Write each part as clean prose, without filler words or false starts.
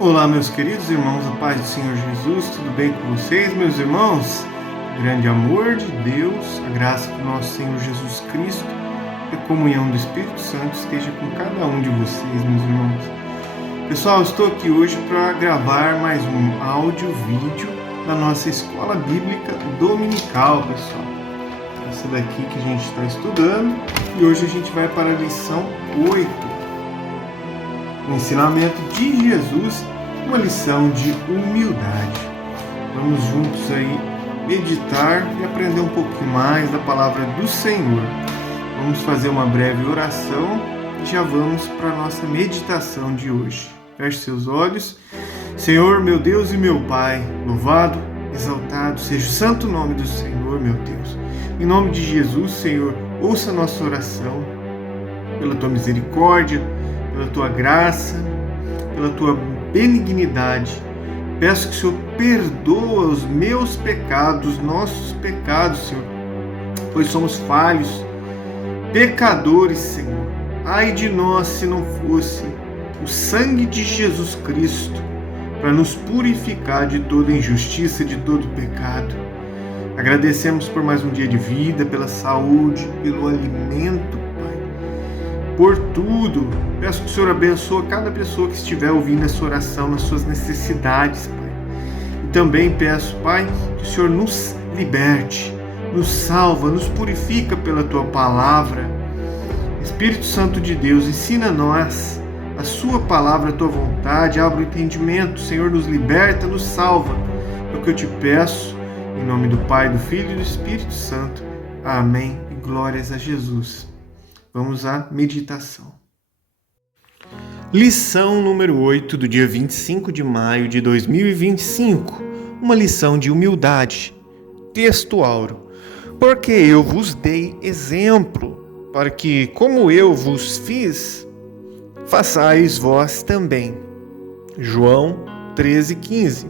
Olá, meus queridos irmãos, a paz do Senhor Jesus, tudo bem com vocês, meus irmãos? O grande amor de Deus, a graça do nosso Senhor Jesus Cristo e a comunhão do Espírito Santo esteja com cada um de vocês, meus irmãos. Pessoal, estou aqui hoje para gravar mais um áudio-vídeo da nossa escola bíblica dominical, pessoal. Essa daqui que a gente está estudando e hoje a gente vai para a lição 8. O ensinamento de Jesus, uma lição de humildade. Vamos juntos aí meditar e aprender um pouquinho mais da palavra do Senhor. Vamos fazer uma breve oração e já vamos para a nossa meditação de hoje. Feche seus olhos. Senhor, meu Deus e meu Pai, louvado, exaltado seja o santo nome do Senhor, meu Deus. Em nome de Jesus, Senhor, ouça a nossa oração pela Tua misericórdia, pela Tua graça, pela Tua benignidade. Peço que o Senhor perdoa os meus pecados, nossos pecados, Senhor, pois somos falhos, pecadores, Senhor. Ai de nós se não fosse o sangue de Jesus Cristo para nos purificar de toda injustiça, de todo pecado. Agradecemos por mais um dia de vida, pela saúde, pelo alimento, por tudo. Peço que o Senhor abençoe cada pessoa que estiver ouvindo essa oração nas suas necessidades, Pai. E também peço, Pai, que o Senhor nos liberte, nos salva, nos purifica pela Tua palavra. Espírito Santo de Deus, ensina a nós a Sua palavra, a Tua vontade, abre o entendimento. Senhor, nos liberta, nos salva. É o que eu te peço, em nome do Pai, do Filho e do Espírito Santo. Amém e glórias a Jesus. Vamos à meditação. Lição número 8 do dia 25 de maio de 2025. Uma lição de humildade. Texto áureo. Porque eu vos dei exemplo, para que, como eu vos fiz, façais vós também. João 13,15.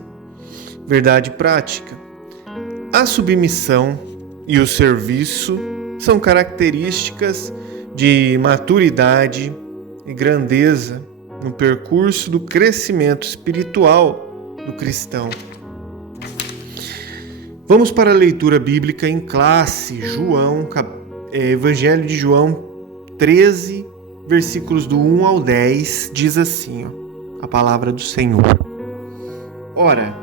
Verdade prática. A submissão e o serviço são características de maturidade e grandeza no percurso do crescimento espiritual do cristão. Vamos para a leitura bíblica em classe. Evangelho de João 13, versículos do 1 ao 10, diz assim, a palavra do Senhor. Ora,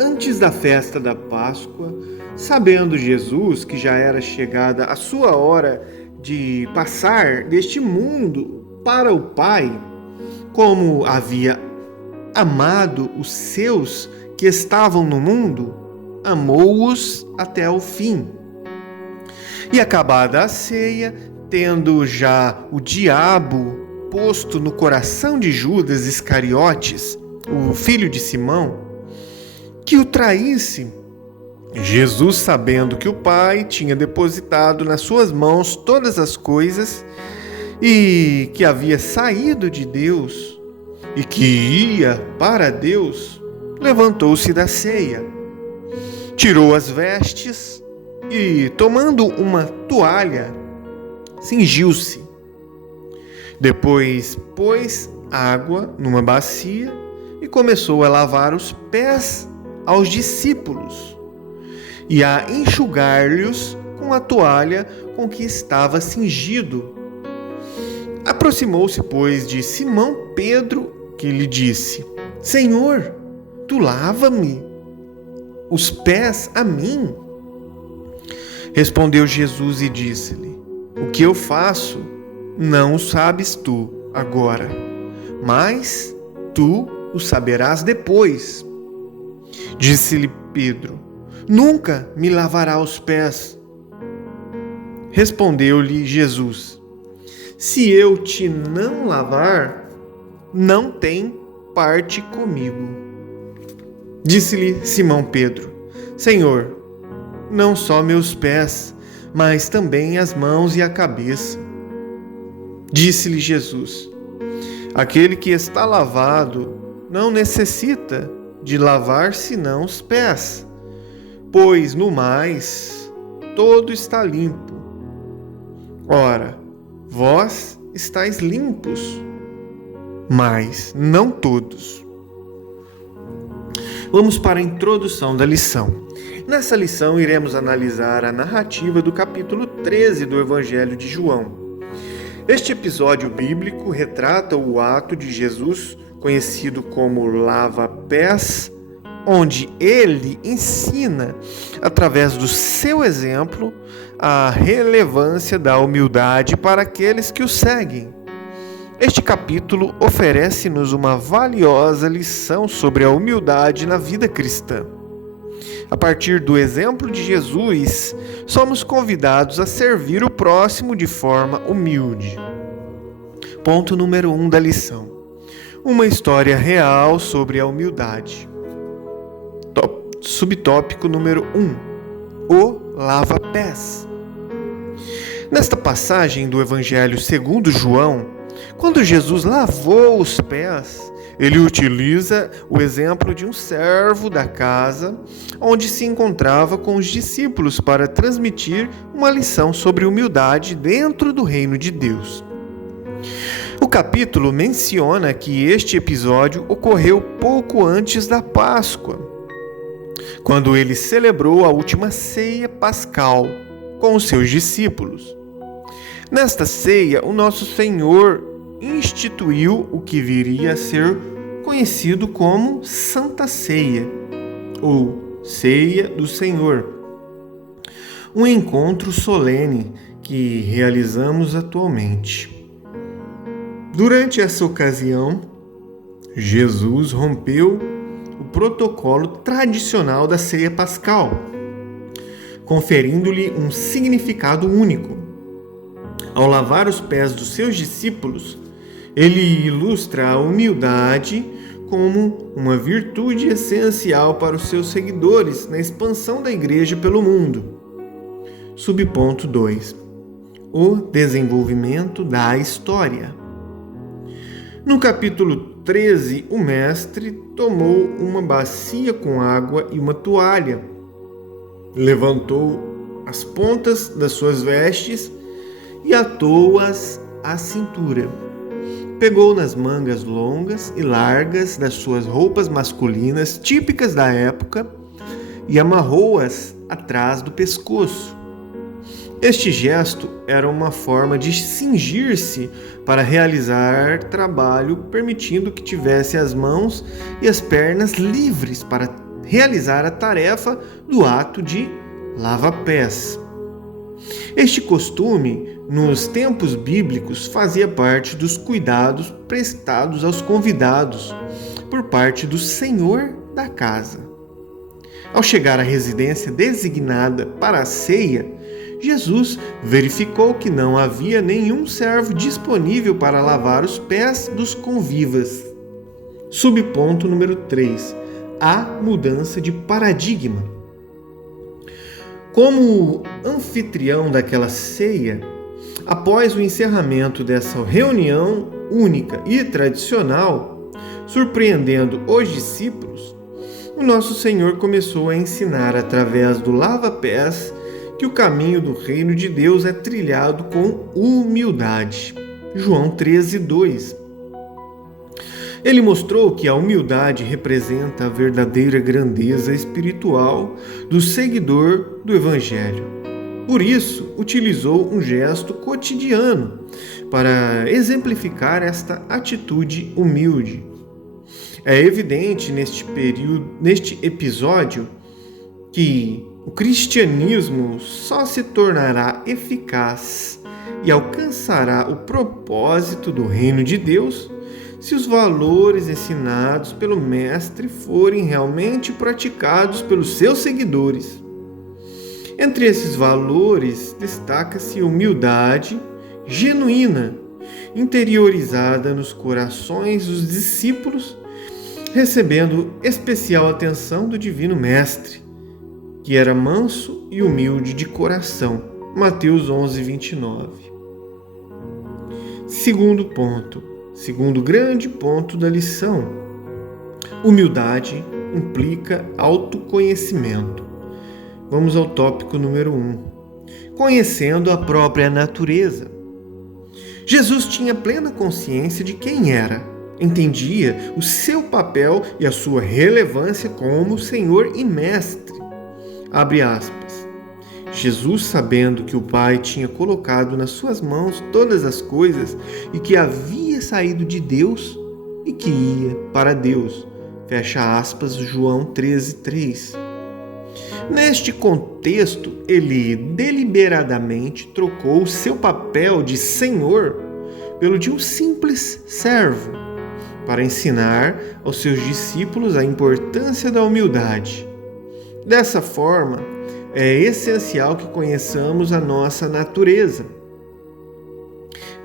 antes da festa da Páscoa, sabendo Jesus que já era chegada a sua hora de passar deste mundo para o Pai, como havia amado os seus que estavam no mundo, amou-os até o fim. E acabada a ceia, tendo já o diabo posto no coração de Judas Iscariotes, o filho de Simão, que o traísse, Jesus, sabendo que o Pai tinha depositado nas suas mãos todas as coisas e que havia saído de Deus e que ia para Deus, levantou-se da ceia, tirou as vestes e, tomando uma toalha, cingiu-se. Depois pôs água numa bacia e começou a lavar os pés aos discípulos e a enxugar-lhes com a toalha com que estava cingido. Aproximou-se, pois, de Simão Pedro, que lhe disse: Senhor, tu lava-me os pés a mim? Respondeu Jesus e disse-lhe: O que eu faço não o sabes tu agora, mas tu o saberás depois. Disse-lhe Pedro: Nunca me lavará os pés. Respondeu-lhe Jesus: Se eu te não lavar, não tem parte comigo. Disse-lhe Simão Pedro: Senhor, não só meus pés, mas também as mãos e a cabeça. Disse-lhe Jesus: Aquele que está lavado não necessita de lavar senão os pés, pois no mais todo está limpo. Ora, vós estáis limpos, mas não todos. Vamos para a introdução da lição. Nessa lição iremos analisar a narrativa do capítulo 13 do Evangelho de João. Este episódio bíblico retrata o ato de Jesus, conhecido como lava-pés, onde ele ensina, através do seu exemplo, a relevância da humildade para aqueles que o seguem. Este capítulo oferece-nos uma valiosa lição sobre a humildade na vida cristã. A partir do exemplo de Jesus, somos convidados a servir o próximo de forma humilde. Ponto número 1 da lição. Uma história real sobre a humildade. Subtópico número 1. O lava-pés. Nesta passagem do Evangelho segundo João, quando Jesus lavou os pés, ele utiliza o exemplo de um servo da casa, onde se encontrava com os discípulos para transmitir uma lição sobre humildade dentro do reino de Deus. O capítulo menciona que este episódio ocorreu pouco antes da Páscoa, quando ele celebrou a última ceia pascal com os seus discípulos. Nesta ceia, o nosso Senhor instituiu o que viria a ser conhecido como Santa Ceia, ou Ceia do Senhor, um encontro solene que realizamos atualmente. Durante essa ocasião, Jesus rompeu o protocolo tradicional da ceia pascal, conferindo-lhe um significado único. Ao lavar os pés dos seus discípulos, ele ilustra a humildade como uma virtude essencial para os seus seguidores na expansão da igreja pelo mundo. Subponto 2. O desenvolvimento da história. No capítulo 13, o mestre tomou uma bacia com água e uma toalha, levantou as pontas das suas vestes e atou-as à cintura. Pegou nas mangas longas e largas das suas roupas masculinas típicas da época e amarrou-as atrás do pescoço. Este gesto era uma forma de cingir-se para realizar trabalho, permitindo que tivesse as mãos e as pernas livres para realizar a tarefa do ato de lava-pés. Este costume, nos tempos bíblicos, fazia parte dos cuidados prestados aos convidados por parte do senhor da casa. Ao chegar à residência designada para a ceia, Jesus verificou que não havia nenhum servo disponível para lavar os pés dos convivas. Subponto número 3. A mudança de paradigma. Como anfitrião daquela ceia, após o encerramento dessa reunião única e tradicional, surpreendendo os discípulos, o nosso Senhor começou a ensinar através do lava-pés que o caminho do reino de Deus é trilhado com humildade. João 13:2. Ele mostrou que a humildade representa a verdadeira grandeza espiritual do seguidor do Evangelho. Por isso, utilizou um gesto cotidiano para exemplificar esta atitude humilde. É evidente neste episódio que o cristianismo só se tornará eficaz e alcançará o propósito do reino de Deus se os valores ensinados pelo Mestre forem realmente praticados pelos seus seguidores. Entre esses valores, destaca-se a humildade genuína, interiorizada nos corações dos discípulos, recebendo especial atenção do Divino Mestre, que era manso e humilde de coração. Mateus 11:29. Segundo grande ponto da lição. Humildade implica autoconhecimento. Vamos ao tópico número 1. Conhecendo a própria natureza. Jesus tinha plena consciência de quem era. entendia o seu papel e a sua relevância como Senhor e Mestre. Abre aspas. Jesus, sabendo que o Pai tinha colocado nas suas mãos todas as coisas e que havia saído de Deus e que ia para Deus. Fecha aspas, João 13:3. Neste contexto, ele deliberadamente trocou o seu papel de Senhor pelo de um simples servo, para ensinar aos seus discípulos a importância da humildade. Dessa forma, é essencial que conheçamos a nossa natureza.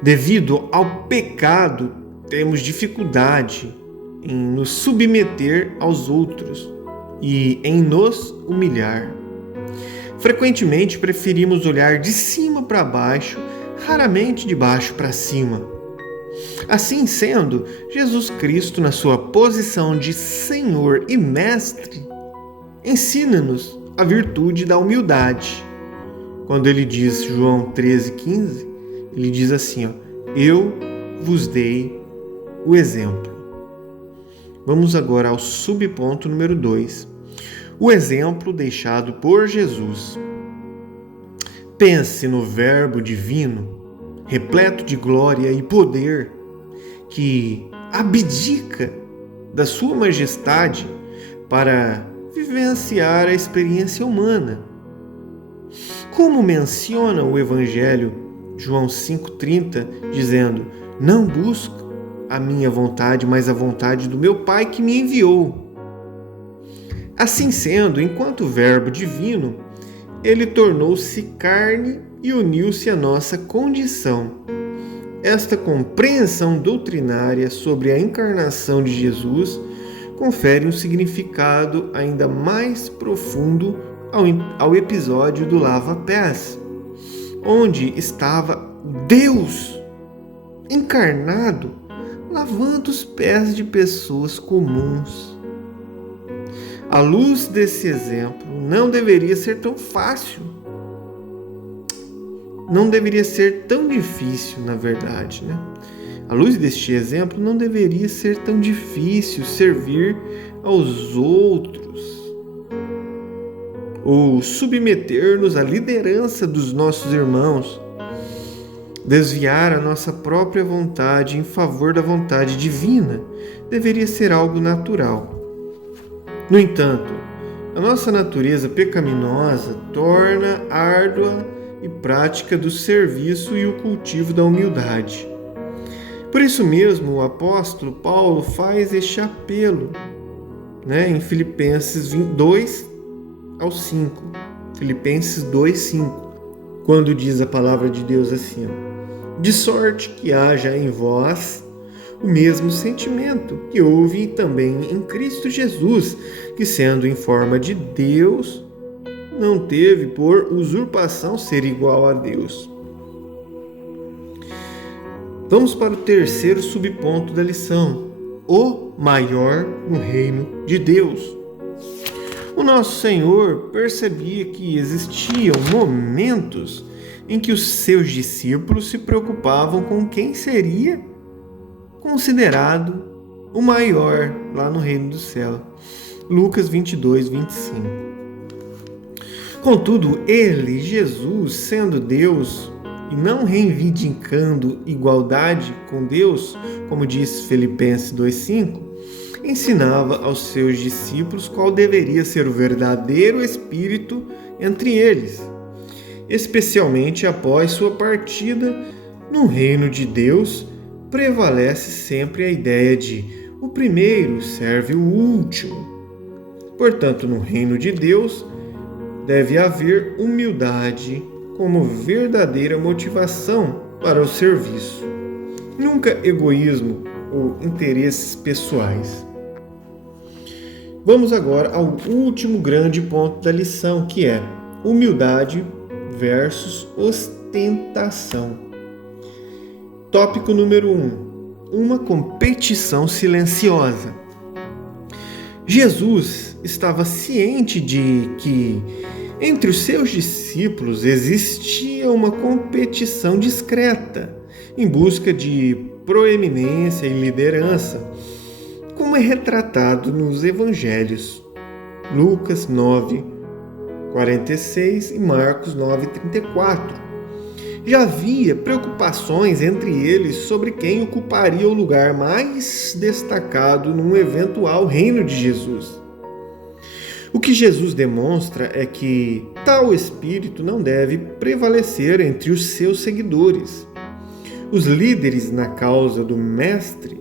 Devido ao pecado, temos dificuldade em nos submeter aos outros e em nos humilhar. Frequentemente preferimos olhar de cima para baixo, raramente de baixo para cima. Assim sendo, Jesus Cristo, na sua posição de Senhor e Mestre, ensina-nos a virtude da humildade. Quando ele diz, João 13:15, ele diz assim, eu vos dei o exemplo. Vamos agora ao subponto número 2. O exemplo deixado por Jesus. Pense no Verbo divino, repleto de glória e poder, que abdica da sua majestade para vivenciar a experiência humana. Como menciona o Evangelho, João 5:30, dizendo, não busco a minha vontade, mas a vontade do meu Pai que me enviou. Assim sendo, enquanto Verbo divino, ele tornou-se carne e uniu-se à nossa condição. Esta compreensão doutrinária sobre a encarnação de Jesus confere um significado ainda mais profundo ao episódio do lava-pés, onde estava Deus encarnado lavando os pés de pessoas comuns. À luz desse exemplo, não deveria ser tão fácil. Não deveria ser tão difícil, na verdade, né? À luz deste exemplo, não deveria ser tão difícil servir aos outros ou submeter-nos à liderança dos nossos irmãos, desviar a nossa própria vontade em favor da vontade divina. Deveria ser algo natural. No entanto, a nossa natureza pecaminosa torna árdua e prática do serviço e o cultivo da humildade. Por isso mesmo, o apóstolo Paulo faz este apelo, em Filipenses 2:5. Filipenses 2:5, quando diz a palavra de Deus assim, de sorte que haja em vós o mesmo sentimento que houve também em Cristo Jesus, que sendo em forma de Deus, não teve por usurpação ser igual a Deus. Vamos para o terceiro subponto da lição, o maior no reino de Deus. O nosso Senhor percebia que existiam momentos em que os seus discípulos se preocupavam com quem seria considerado o maior lá no reino do céu. Lucas 22:25. Contudo, ele, Jesus, sendo Deus e não reivindicando igualdade com Deus, como diz Filipenses 2:5, ensinava aos seus discípulos qual deveria ser o verdadeiro espírito entre eles, especialmente após sua partida. No reino de Deus prevalece sempre a ideia de o primeiro serve o último. Portanto, no reino de Deus deve haver humildade como verdadeira motivação para o serviço, nunca egoísmo ou interesses pessoais. Vamos agora ao último grande ponto da lição, que é humildade versus ostentação. Tópico número 1. Uma competição silenciosa. Jesus estava ciente de que entre os seus discípulos existia uma competição discreta em busca de proeminência e liderança, como é retratado nos evangelhos Lucas 9:46 e Marcos 9:34. Já havia preocupações entre eles sobre quem ocuparia o lugar mais destacado num eventual reino de Jesus. O que Jesus demonstra é que tal espírito não deve prevalecer entre os seus seguidores. Os líderes na causa do Mestre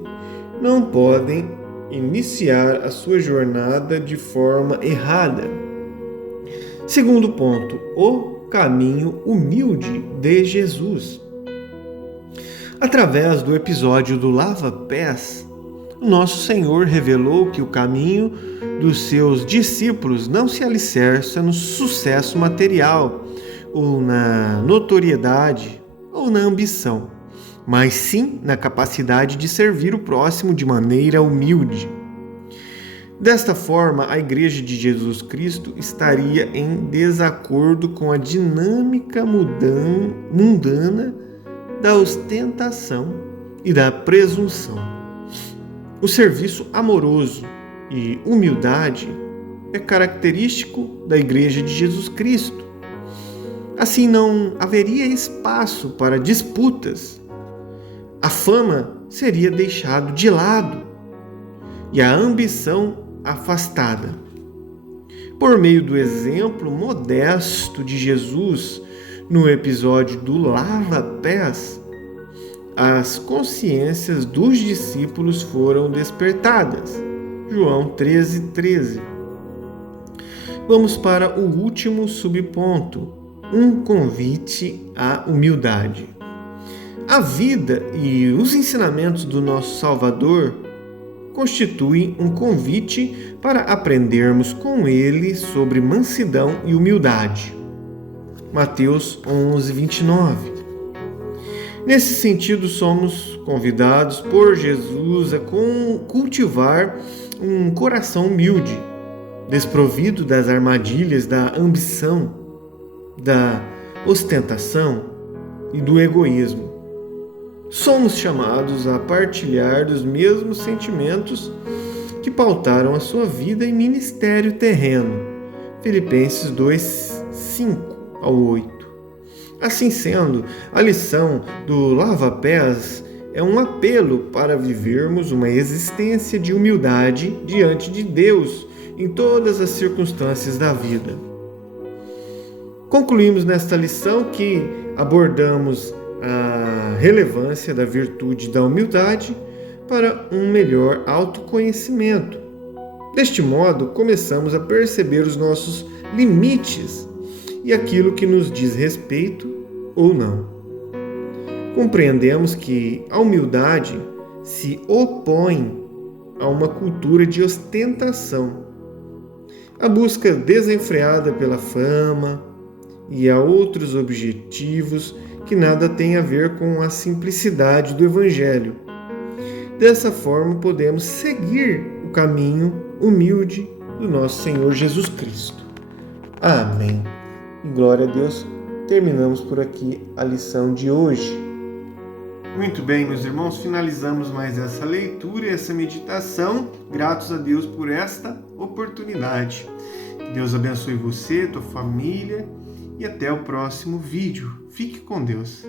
não podem iniciar a sua jornada de forma errada. Segundo ponto, o caminho humilde de Jesus. Através do episódio do lava-pés, nosso Senhor revelou que o caminho dos seus discípulos não se alicerça no sucesso material, ou na notoriedade, ou na ambição, mas sim na capacidade de servir o próximo de maneira humilde. Desta forma, a Igreja de Jesus Cristo estaria em desacordo com a dinâmica mundana da ostentação e da presunção. O serviço amoroso e humildade é característico da Igreja de Jesus Cristo. Assim, não haveria espaço para disputas. A fama seria deixada de lado e a ambição afastada. Por meio do exemplo modesto de Jesus no episódio do lava-pés, as consciências dos discípulos foram despertadas. João 13:13. Vamos para o último subponto, um convite à humildade. A vida e os ensinamentos do nosso Salvador constituem um convite para aprendermos com ele sobre mansidão e humildade. Mateus 11:29. Nesse sentido, somos convidados por Jesus a cultivar um coração humilde, desprovido das armadilhas da ambição, da ostentação e do egoísmo. Somos chamados a partilhar dos mesmos sentimentos que pautaram a sua vida e ministério terreno. Filipenses 2:5-8. Assim sendo, a lição do lava-pés é um apelo para vivermos uma existência de humildade diante de Deus em todas as circunstâncias da vida. Concluímos nesta lição que abordamos a relevância da virtude da humildade para um melhor autoconhecimento. Deste modo, começamos a perceber os nossos limites e aquilo que nos diz respeito ou não. Compreendemos que a humildade se opõe a uma cultura de ostentação, a busca desenfreada pela fama e a outros objetivos que nada têm a ver com a simplicidade do Evangelho. Dessa forma, podemos seguir o caminho humilde do nosso Senhor Jesus Cristo. Amém. E glória a Deus, terminamos por aqui a lição de hoje. Muito bem, meus irmãos, finalizamos mais essa leitura e essa meditação. Gratos a Deus por esta oportunidade. Que Deus abençoe você, tua família, e até o próximo vídeo. Fique com Deus.